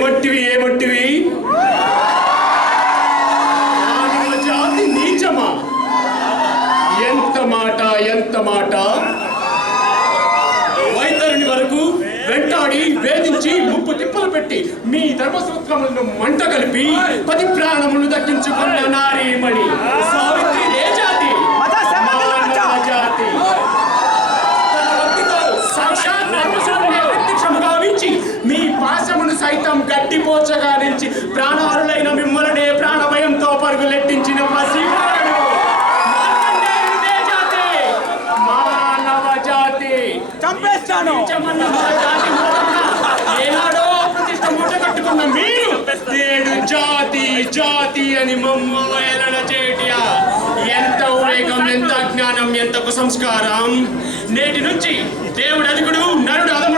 ఏమంటివి మానవ జాతి నీచమా? ఎంత మాట వైతరుని వరకు వెంటాడి వేధించి ముప్పు తిప్పలు పెట్టి మీ ధర్మసూత్రములను మంట కలిపి 10 ప్రాణములు దక్కించుకున్న నారీమణి సావిత్రి ఏ జాతి? మానవ జాతి. గావించి మీ పాశమును సైతం గడ్డిపోచగా నుంచి ప్రాణారులైన మిమ్మల్నే ప్రాణభయంతో పరుగులెట్టించిన పసివాడు మానవ జాతి. చంపేస్తాను. ఏనాడో ప్రతిష్ట మూట కట్టుకున్న మీరు నేడు జాతి అని మమ్మేళన చేయటియా? ఎంత ఉరేగం, ఎంత అజ్ఞానం, ఎంత కుసంస్కారం! నేటి నుంచి దేవుడు అధికుడు, నరుడు అధముడు